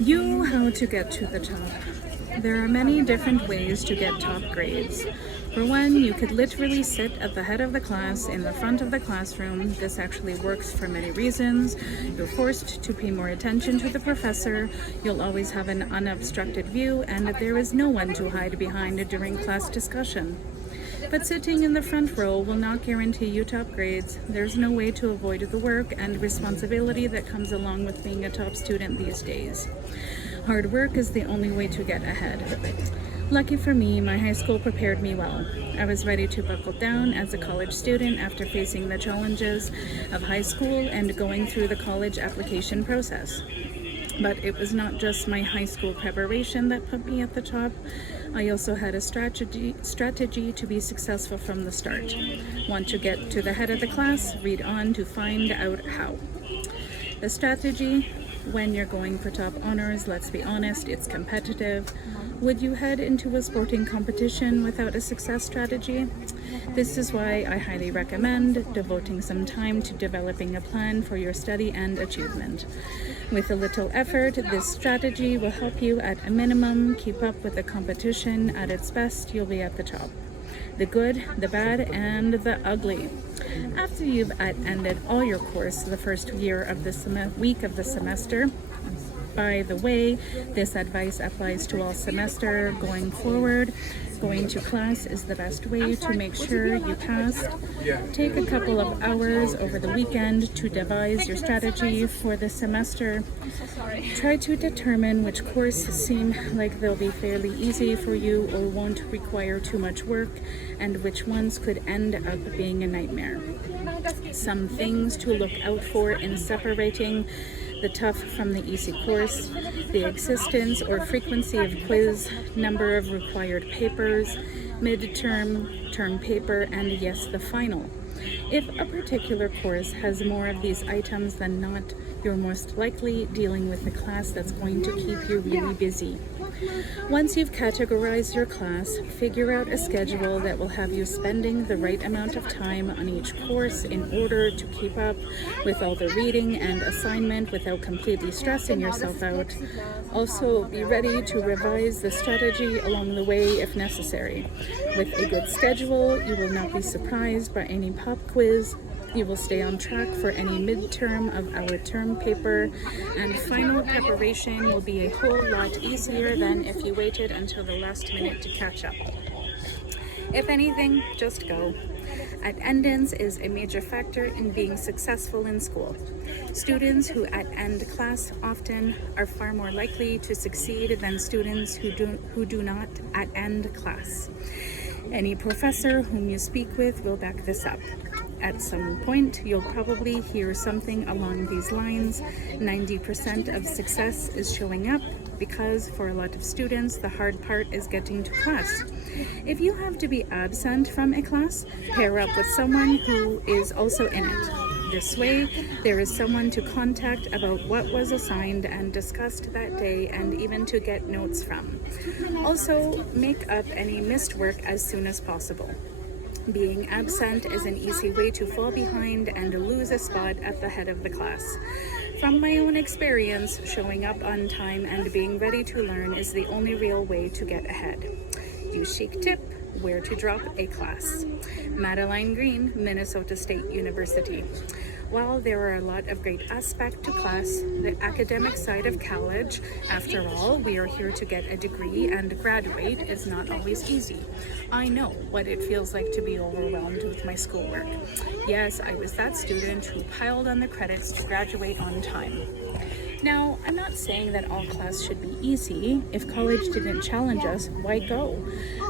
How to get to the top. There are many different ways to get top grades. For one, you could literally sit at the head of the class in the front of the classroom. This actually works for many reasons. You're forced to pay more attention to the professor, you'll always have an unobstructed view, and there is no one to hide behind during class discussion. But sitting in the front row will not guarantee you top grades. There's no way to avoid the work and responsibility that comes along with being a top student these days. Hard work is the only way to get ahead. Lucky for me, my high school prepared me well. I was ready to buckle down as a college student after facing the challenges of high school and going through the college application process. But it was not just my high school preparation that put me at the top. I also had a strategy to be successful from the start. Want to get to the head of the class? Read on to find out how. The strategy: when you're going for top honors, let's be honest, it's competitive. Would you head into a sporting competition without a success strategy? This is why I highly recommend devoting some time to developing a plan for your study and achievement. With a little effort, this strategy will help you at a minimum keep up with the competition. At its best, you'll be at the top. The good, the bad, and the ugly. After you've ended all your course the first year of the week of the semester, by the way, this advice applies to all semester going forward. Going to class is the best way to make sure you pass. Take a couple of hours over the weekend to devise your strategy for the semester. Try to determine which courses seem like they'll be fairly easy for you or won't require too much work, and which ones could end up being a nightmare. Some things to look out for in separating the tough from the easy course: the existence or frequency of quiz, number of required papers, midterm, term paper, and yes, the final. If a particular course has more of these items than not, you're most likely dealing with a class that's going to keep you really busy. Once you've categorized your class, figure out a schedule that will have you spending the right amount of time on each course in order to keep up with all the reading and assignment without completely stressing yourself out. Also, be ready to revise the strategy along the way if necessary. With a good schedule, you will not be surprised by any pop quiz. You will stay on track for any midterm of our term paper, and final preparation will be a whole lot easier than if you waited until the last minute to catch up. If anything, just go. Attendance is a major factor in being successful in school. Students who attend class often are far more likely to succeed than students who do not attend class. Any professor whom you speak with will back this up. At some point, you'll probably hear something along these lines: 90% of success is showing up, because for a lot of students, the hard part is getting to class. If you have to be absent from a class, pair up with someone who is also in it. This way, there is someone to contact about what was assigned and discussed that day, and even to get notes from. Also, make up any missed work as soon as possible. Being absent is an easy way to fall behind and lose a spot at the head of the class. From my own experience, showing up on time and being ready to learn is the only real way to get ahead. Use chic tip: where to drop a class. Madeline Green, Minnesota State University. While there are a lot of great aspects to class, the academic side of college, after all, we are here to get a degree, and graduate is not always easy. I know what it feels like to be overwhelmed with my schoolwork. Yes, I was that student who piled on the credits to graduate on time. Now, I'm not saying that all class should be easy. If college didn't challenge us, why go?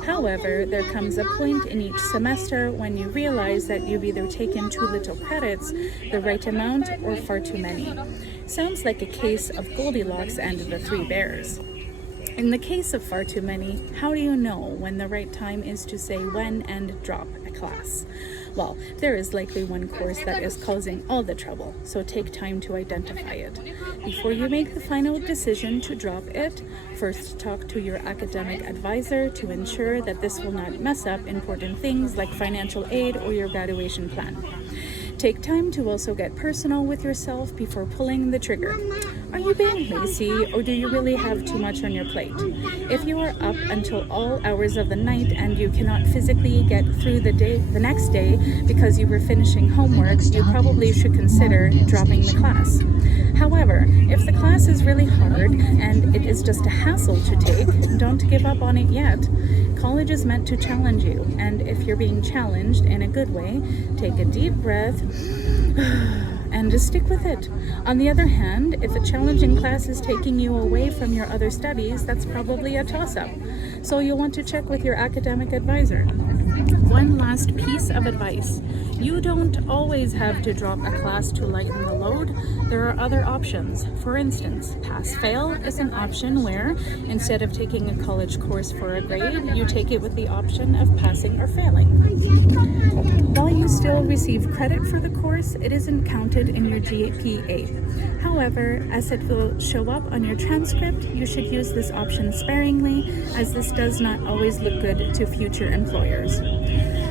However, there comes a point in each semester when you realize that you've either taken too little credits, the right amount, or far too many. Sounds like a case of Goldilocks and the Three Bears. In the case of far too many, how do you know when the right time is to say when and drop a class? Well, there is likely one course that is causing all the trouble, so take time to identify it. Before you make the final decision to drop it, first talk to your academic advisor to ensure that this will not mess up important things like financial aid or your graduation plan. Take time to also get personal with yourself before pulling the trigger. Are you being lazy, or do you really have too much on your plate? If you are up until all hours of the night and you cannot physically get through the next day because you were finishing homework, you probably should consider dropping the class. However, if the class is really hard and it is just a hassle to take, don't give up on it yet. College is meant to challenge you, and if you're being challenged in a good way, take a deep breath and just stick with it. On the other hand, if a challenging class is taking you away from your other studies, that's probably a toss-up. So you'll want to check with your academic advisor. One last piece of advice. You don't always have to drop a class to lighten the load. There are other options. For instance, pass-fail is an option where, instead of taking a college course for a grade, you take it with the option of passing or failing. While you still receive credit for the course, it isn't counted in your GPA. However, as it will show up on your transcript, you should use this option sparingly, as this does not always look good to future employers.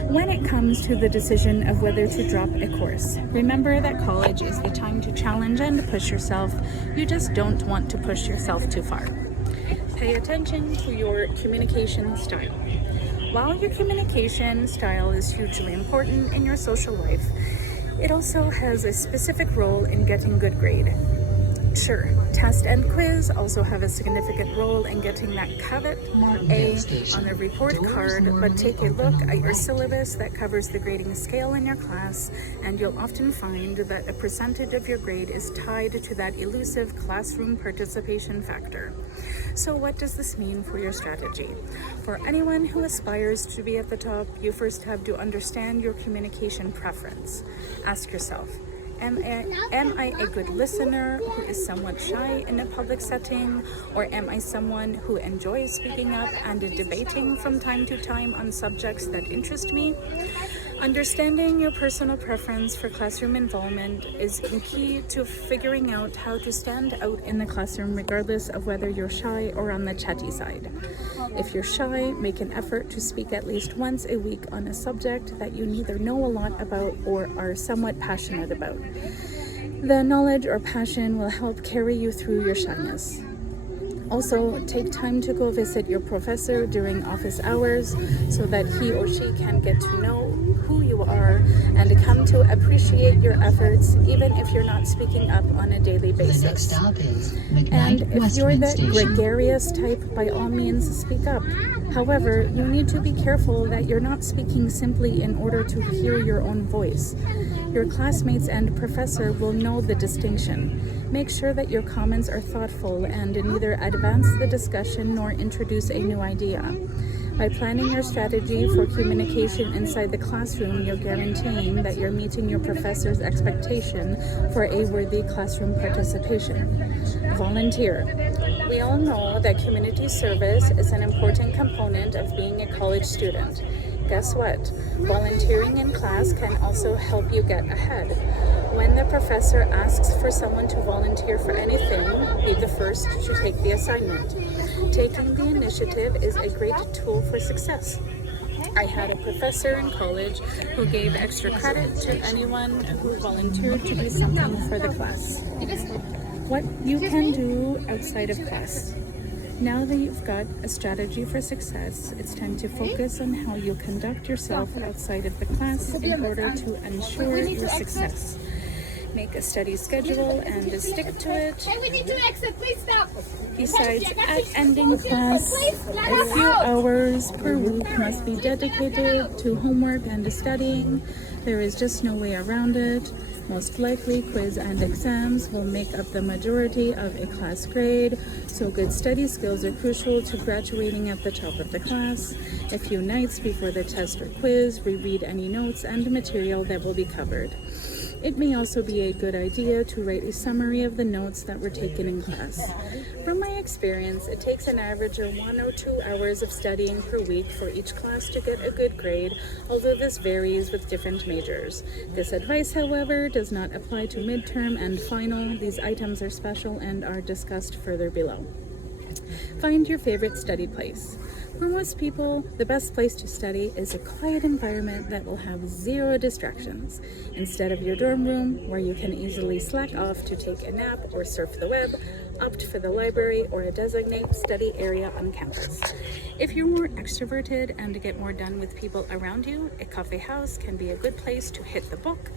When it comes to the decision of whether to drop a course, remember that college is the time to challenge and push yourself. You just don't want to push yourself too far. Pay attention to your communication style. While your communication style is hugely important in your social life, it also has a specific role in getting good grade. Sure, test and quiz also have a significant role in getting that covet A on the report card, but take a look at your syllabus that covers the grading scale in your class, and you'll often find that a percentage of your grade is tied to that elusive classroom participation factor. So what does this mean for your strategy? For anyone who aspires to be at the top, you first have to understand your communication preference. Ask yourself, Am I a good listener who is somewhat shy in a public setting, or am I someone who enjoys speaking up and debating from time to time on subjects that interest me? Understanding your personal preference for classroom involvement is key to figuring out how to stand out in the classroom regardless of whether you're shy or on the chatty side. If you're shy, make an effort to speak at least once a week on a subject that you neither know a lot about or are somewhat passionate about. The knowledge or passion will help carry you through your shyness. Also, take time to go visit your professor during office hours so that he or she can get to know who you are and come to appreciate your efforts, even if you're not speaking up on a daily basis. And if you're the gregarious type, by all means speak up. However, you need to be careful that you're not speaking simply in order to hear your own voice. Your classmates and professor will know the distinction. Make sure that your comments are thoughtful and neither advance the discussion nor introduce a new idea. By planning your strategy for communication inside the classroom, you're guaranteeing that you're meeting your professor's expectation for a worthy classroom participation. Volunteer. We all know that community service is an important component of being a college student. Guess what? Volunteering in class can also help you get ahead. When the professor asks for someone to volunteer for anything, be the first to take the assignment. Taking the initiative is a great tool for success. I had a professor in college who gave extra credit to anyone who volunteered to do something for the class. What you can do outside of class. Now that you've got a strategy for success, it's time to focus on how you conduct yourself outside of the class in order to ensure your success. Make a study schedule and stick to it. Besides, at ending class, a few hours per week must be dedicated to homework and studying. There is just no way around it. Most likely, quiz and exams will make up the majority of a class grade, so good study skills are crucial to graduating at the top of the class. A few nights before the test or quiz, reread any notes and material that will be covered. It may also be a good idea to write a summary of the notes that were taken in class. From my experience, it takes an average of 1 or 2 hours of studying per week for each class to get a good grade, although this varies with different majors. This advice, however, does not apply to midterm and final. These items are special and are discussed further below. Find your favorite study place. For most people, the best place to study is a quiet environment that will have zero distractions. Instead of your dorm room, where you can easily slack off to take a nap or surf the web, opt for the library or a designated study area on campus. If you're more extroverted and to get more done with people around you, a coffee house can be a good place to hit the book,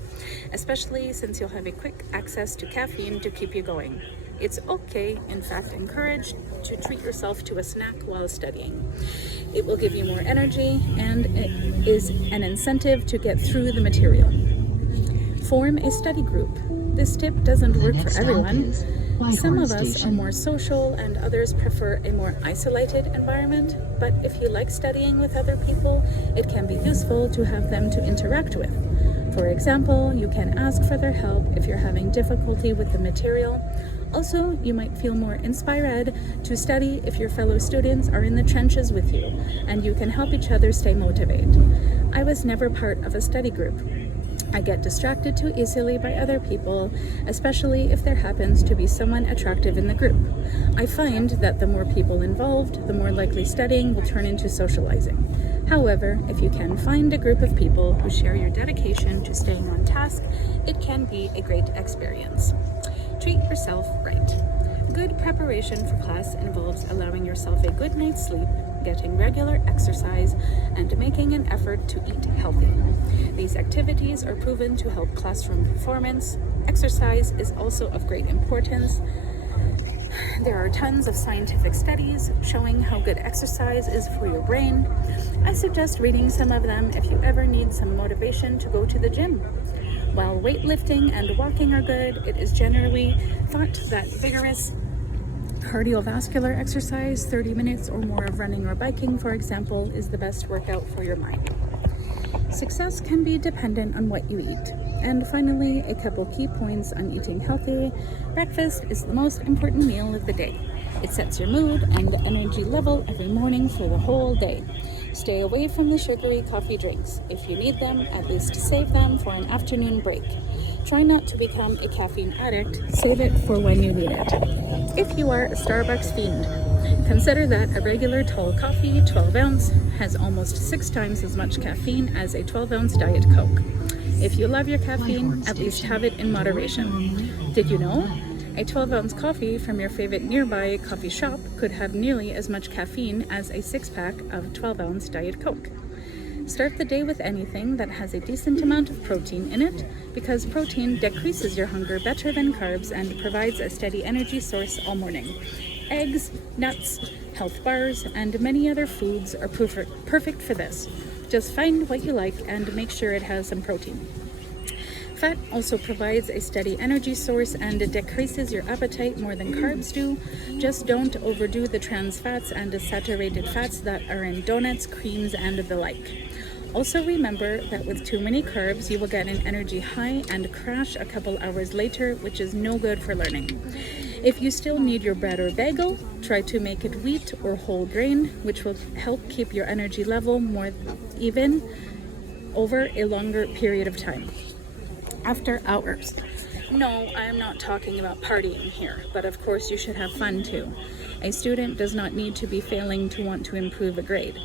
especially since you'll have a quick access to caffeine to keep you going. It's okay, in fact encouraged, to treat yourself to a snack while studying. It will give you more energy and it is an incentive to get through the material. Form a study group. This tip doesn't work for everyone. Some of us are more social and others prefer a more isolated environment, but if you like studying with other people, it can be useful to have them to interact with. For example, you can ask for their help if you're having difficulty with the material. Also, you might feel more inspired to study if your fellow students are in the trenches with you, and you can help each other stay motivated. I was never part of a study group. I get distracted too easily by other people, especially if there happens to be someone attractive in the group. I find that the more people involved, the more likely studying will turn into socializing. However, if you can find a group of people who share your dedication to staying on task, it can be a great experience. Treat yourself right. Good preparation for class involves allowing yourself a good night's sleep, getting regular exercise, and making an effort to eat healthy. These activities are proven to help classroom performance. Exercise is also of great importance. There are tons of scientific studies showing how good exercise is for your brain. I suggest reading some of them if you ever need some motivation to go to the gym. While weightlifting and walking are good, it is generally thought that vigorous cardiovascular exercise, 30 minutes or more of running or biking, for example, is the best workout for your mind. Success can be dependent on what you eat. And finally, a couple key points on eating healthy. Breakfast is the most important meal of the day. It sets your mood and energy level every morning for the whole day. Stay away from the sugary coffee drinks. If you need them, at least save them for an afternoon break. Try not to become a caffeine addict. Save it for when you need it. If you are a Starbucks fiend, consider that a regular tall coffee, 12 ounce, has almost 6 times as much caffeine as a 12-ounce Diet Coke. If you love your caffeine, at least have it in moderation. Did you know? A 12-ounce coffee from your favorite nearby coffee shop could have nearly as much caffeine as a 6-pack of 12-ounce Diet Coke. Start the day with anything that has a decent amount of protein in it, because protein decreases your hunger better than carbs and provides a steady energy source all morning. Eggs, nuts, health bars, and many other foods are perfect for this. Just find what you like and make sure it has some protein. Fat also provides a steady energy source and it decreases your appetite more than carbs do. Just don't overdo the trans fats and the saturated fats that are in donuts, creams, and the like. Also remember that with too many carbs, you will get an energy high and crash a couple hours later, which is no good for learning. If you still need your bread or bagel, try to make it wheat or whole grain, which will help keep your energy level more even over a longer period of time. After hours. No, I am not talking about partying here, but of course you should have fun too. A student does not need to be failing to want to improve a grade.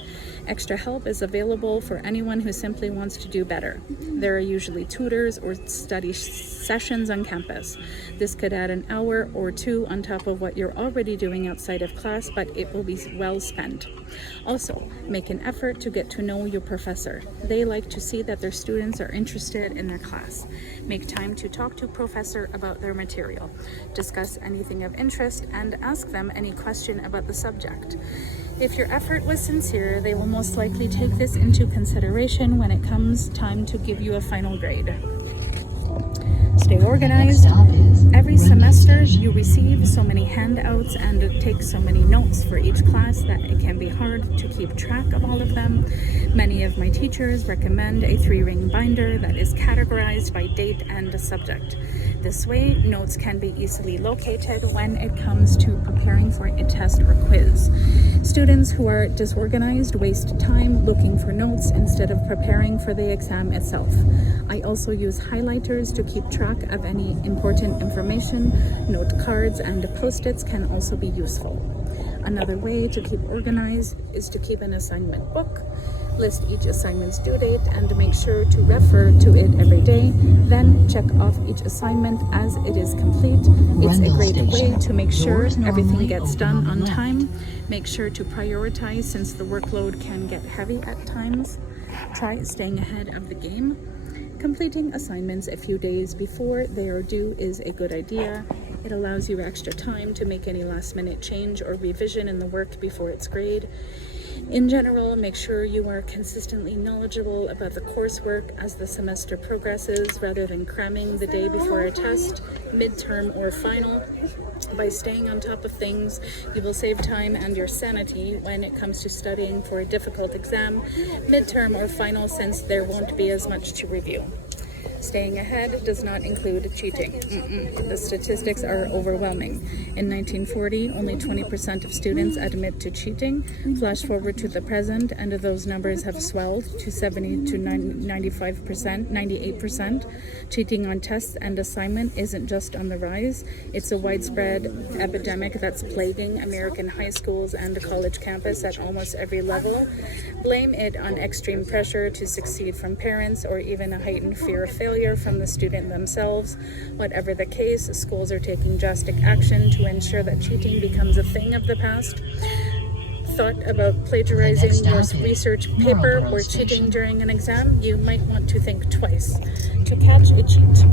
Extra help is available for anyone who simply wants to do better. There are usually tutors or study sessions on campus. This could add an hour or two on top of what you're already doing outside of class, but it will be well spent. Also, make an effort to get to know your professor. They like to see that their students are interested in their class. Make time to talk to professor about their material. Discuss anything of interest and ask them any question about the subject. If your effort was sincere, they will most likely take this into consideration when it comes time to give you a final grade. Stay organized. Every semester you receive so many handouts and take so many notes for each class that it can be hard to keep track of all of them. Many of my teachers recommend a 3-ring binder that is categorized by date and subject. This way, notes can be easily located when it comes to preparing for a test or quiz. Students who are disorganized waste time looking for notes instead of preparing for the exam itself. I also use highlighters to keep track of any important information. Note cards and post-its can also be useful. Another way to keep organized is to keep an assignment book. List each assignment's due date and make sure to refer to it every day. Then check off each assignment as it is complete. It's a great way to make sure everything gets done on time. Make sure to prioritize since the workload can get heavy at times. Try staying ahead of the game. Completing assignments a few days before they are due is a good idea. It allows you extra time to make any last-minute change or revision in the work before it's grade. In general, make sure you are consistently knowledgeable about the coursework as the semester progresses rather than cramming the day before a test, midterm, or final. By staying on top of things, you will save time and your sanity when it comes to studying for a difficult exam, midterm, or final, since there won't be as much to review. Staying ahead does not include cheating. The statistics are overwhelming. In 1940, only 20% of students admit to cheating. Flash forward to the present, and those numbers have swelled to 70 to 95%, 98%. Cheating on tests and assignment isn't just on the rise. It's a widespread epidemic that's plaguing American high schools and college campus at almost every level. Blame it on extreme pressure to succeed from parents or even a heightened fear of failure from the student themselves. Whatever the case, schools are taking drastic action to ensure that cheating becomes a thing of the past. Thought about plagiarizing your research paper or cheating during an exam? You might want to think twice. To catch a cheat.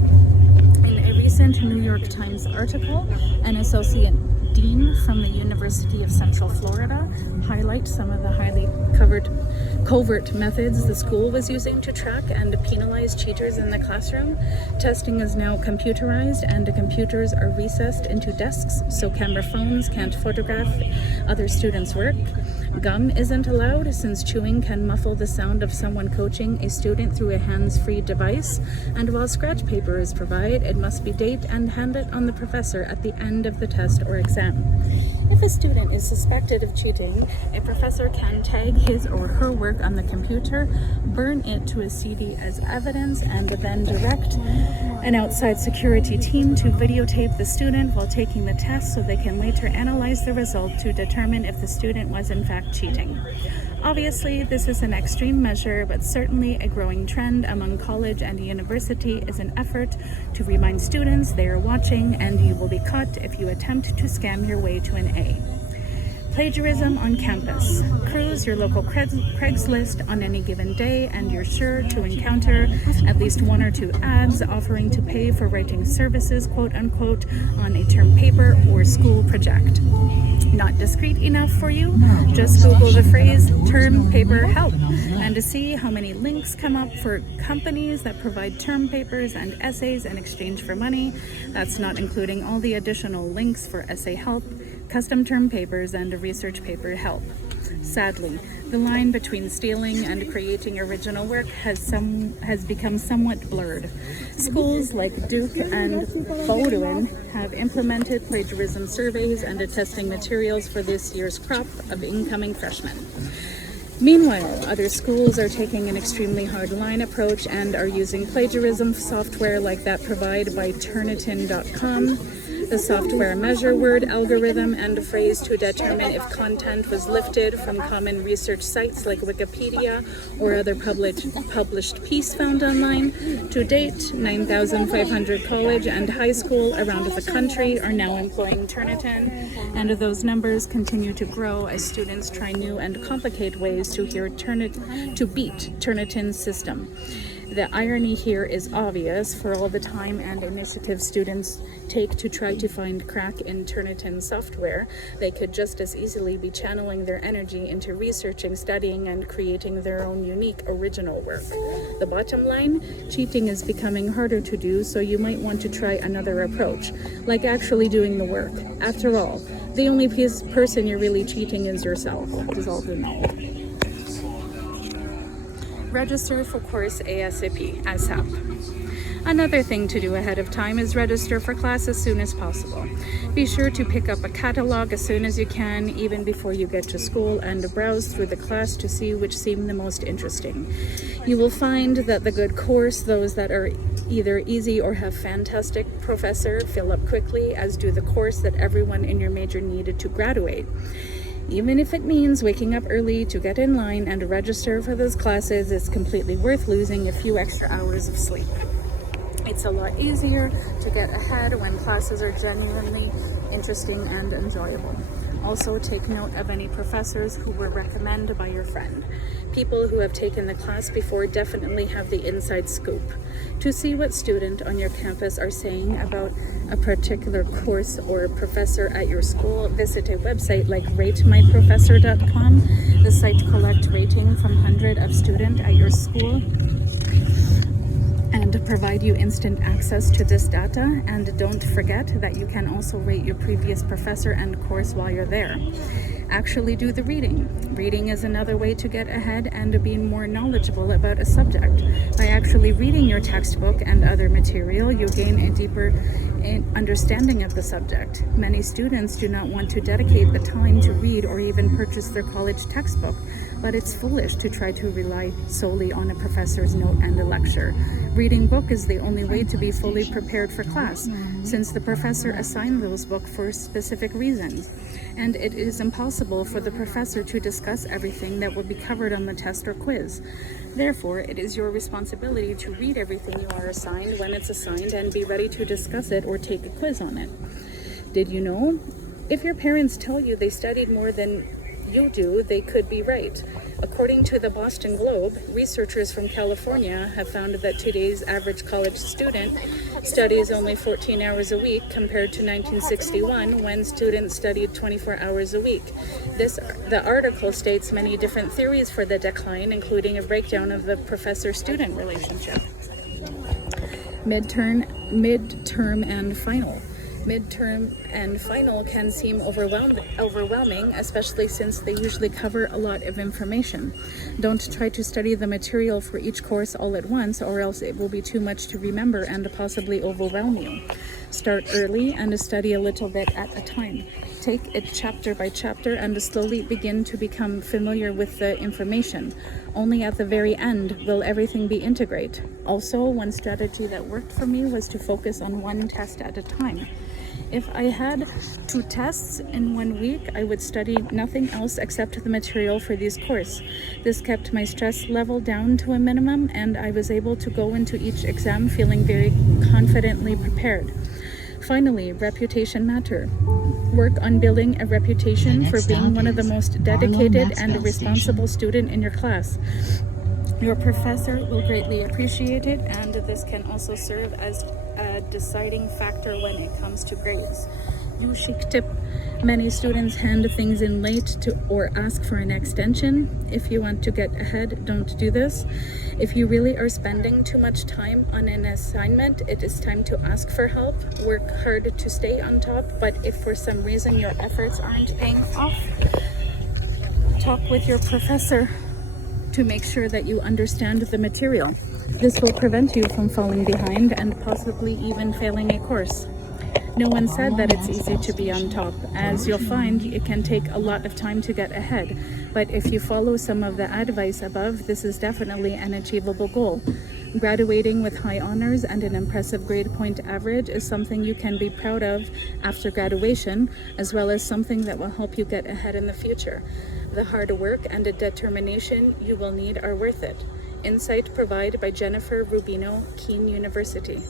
In a recent New York Times article, an associate dean from the University of Central Florida highlights some of the highly covert methods the school was using to track and penalize cheaters in the classroom. Testing is now computerized and the computers are recessed into desks so camera phones can't photograph other students' work. Gum isn't allowed since chewing can muffle the sound of someone coaching a student through a hands-free device. And while scratch paper is provided, it must be dated and handed on the professor at the end of the test or exam. If a student is suspected of cheating, a professor can tag his or her work on the computer, burn it to a CD as evidence, and then direct an outside security team to videotape the student while taking the test so they can later analyze the result to determine if the student was in fact cheating. Obviously, this is an extreme measure, but certainly a growing trend among college and university is an effort to remind students they are watching and you will be caught if you attempt to scam your way to an A. Plagiarism on campus. Cruise your local Craigslist on any given day and you're sure to encounter at least one or two ads offering to pay for writing services, quote unquote, on a term paper or school project. Not discreet enough for you? Just Google the phrase term paper help and to see how many links come up for companies that provide term papers and essays in exchange for money. That's not including all the additional links for essay help, custom term papers, and research paper help. Sadly, the line between stealing and creating original work has become somewhat blurred. Schools like Duke and Bowdoin have implemented plagiarism surveys and testing materials for this year's crop of incoming freshmen. Meanwhile, other schools are taking an extremely hard-line approach and are using plagiarism software like that provided by Turnitin.com. The software measure word, algorithm, and phrase to determine if content was lifted from common research sites like Wikipedia or other published piece found online. To date, 9,500 college and high school around the country are now employing Turnitin, and those numbers continue to grow as students try new and complicated ways to beat Turnitin's system. The irony here is obvious for all the time and initiative students take to try to find crack in Turnitin software. They could just as easily be channeling their energy into researching, studying, and creating their own unique original work. The bottom line, cheating is becoming harder to do, so you might want to try another approach, like actually doing the work. After all, the only person you're really cheating is yourself. Dissolve the know. Register for course ASAP. Another thing to do ahead of time is register for class as soon as possible. Be sure to pick up a catalog as soon as you can, even before you get to school, and browse through the class to see which seem the most interesting. You will find that the good course, those that are either easy or have fantastic professor, fill up quickly, as do the course that everyone in your major needed to graduate. Even if it means waking up early to get in line and register for those classes, it's completely worth losing a few extra hours of sleep. It's a lot easier to get ahead when classes are genuinely interesting and enjoyable. Also, take note of any professors who were recommended by your friend. People who have taken the class before definitely have the inside scoop. To see what students on your campus are saying about a particular course or professor at your school, visit a website like ratemyprofessor.com. The site collects rating from hundreds of students at your school and provide you instant access to this data. And don't forget that you can also rate your previous professor and course while you're there. Actually do the reading. Reading is another way to get ahead and be more knowledgeable about a subject. By actually reading your textbook and other material, you gain a deeper understanding of the subject. Many students do not want to dedicate the time to read or even purchase their college textbook, but it's foolish to try to rely solely on a professor's note and a lecture. Reading book is the only way to be fully prepared for class, since the professor assigned those books for specific reasons, and it is impossible for the professor to discuss everything that will be covered on the test or quiz. Therefore, it is your responsibility to read everything you are assigned when it's assigned and be ready to discuss it or take a quiz on it. Did you know? If your parents tell you they studied more than you do, they could be right. According to the Boston Globe, researchers from California have found that today's average college student studies only 14 hours a week compared to 1961 when students studied 24 hours a week. The article states many different theories for the decline, including a breakdown of the professor-student relationship. Midterm and final. Midterm and final can seem overwhelming, especially since they usually cover a lot of information. Don't try to study the material for each course all at once, or else it will be too much to remember and possibly overwhelm you. Start early and study a little bit at a time. Take it chapter by chapter and slowly begin to become familiar with the information. Only at the very end will everything be integrated. Also, one strategy that worked for me was to focus on one test at a time. If I had 2 tests in 1 week, I would study nothing else except the material for these courses. This kept my stress level down to a minimum, and I was able to go into each exam feeling very confidently prepared. Finally, reputation matter. Work on building a reputation for being one of the most dedicated and responsible student in your class. Your professor will greatly appreciate it, and this can also serve as a deciding factor when it comes to grades. Chic tip: many students hand things in late or ask for an extension. If you want to get ahead, don't do this. If you really are spending too much time on an assignment, it is time to ask for help. Work hard to stay on top, but if for some reason your efforts aren't paying off, talk with your professor to make sure that you understand the material. This will prevent you from falling behind and possibly even failing a course. No one said that it's easy to be on top. As you'll find, it can take a lot of time to get ahead. But if you follow some of the advice above, this is definitely an achievable goal. Graduating with high honors and an impressive grade point average is something you can be proud of after graduation, as well as something that will help you get ahead in the future. The hard work and the determination you will need are worth it. Insight provided by Jennifer Rubino, Keene University.